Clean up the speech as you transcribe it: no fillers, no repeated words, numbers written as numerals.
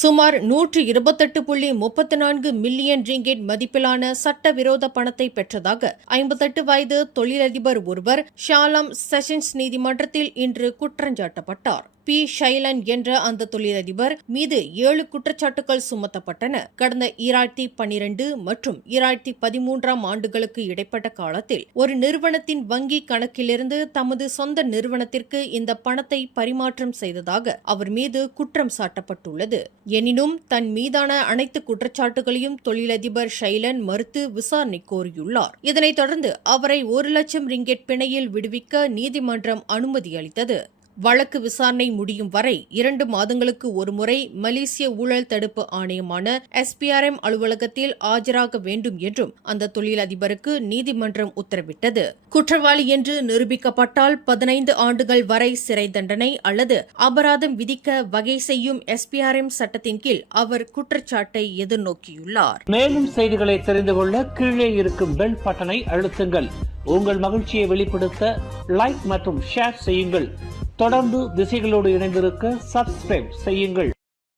சுமார் 128.34 million ringgit மதிப்பிலான சட்டவிரோத பணத்தை பெற்றதாக 58 வயது தொழிலதிபர் ஒருவர் ஷாலம் செஷன்ஸ் நீதிமன்றத்தில் இன்று குற்றஞ்சாட்டப்பட்டார். பி. ஷைலன் என்ற அந்த தொழிலதிபர் மீது 7 குற்றச்சாட்டுகள் சுமத்தப்பட்டன. கடந்த 2012 மற்றும் 2013 ஆண்டுகளுக்கு இடைப்பட்ட காலத்தில் ஒரு நிறுவனத்தின் வங்கி கணக்கிலிருந்து தமது சொந்த நிறுவனத்திற்கு இந்த பணத்தை பரிமாற்றம் செய்ததாக அவர் மீது குற்றம் சாட்டப்பட்டுள்ளது. எனினும் தன் மீதான அனைத்து குற்றச்சாட்டுகளையும் தொழிலதிபர் ஷைலன் மறுத்து விசாரணை கோரியுள்ளார். இதனைத் தொடர்ந்து அவரை 1 லட்சம் ரிங்கெட் பிணையில் விடுவிக்க நீதிமன்றம் அனுமதி அளித்தது. வழக்கு விசாரணை முடியும் வரை 2 மாதங்களுக்கு ஒருமுறை மலேசிய ஊழல் தடுப்பு ஆணையமான SPRM அலுவலகத்தில் ஆஜராக வேண்டும் என்றும் அந்த தொழிலதிபருக்கு நீதிமன்றம் உத்தரவிட்டது. குற்றவாளி என்று நிரூபிக்கப்பட்டால் 15 ஆண்டுகள் வரை சிறை தண்டனை அல்லது அபராதம் விதிக்க வகை செய்யும் SPRM சட்டத்தின் கீழ் அவர் குற்றச்சாட்டை எதிர்நோக்கியுள்ளார். மேலும் செய்திகளை தெரிந்து கொள்ள கீழே இருக்கும் பெல் பட்டனை அழுத்துங்கள். உங்கள் மகிழ்ச்சியை வெளிப்படுத்த லைக் மற்றும் ஷேர் செய்யுங்கள். தொடர்ந்து திசைகளோடு இணைந்திருக்க சப்ஸ்கிரைப் செய்யுங்கள்.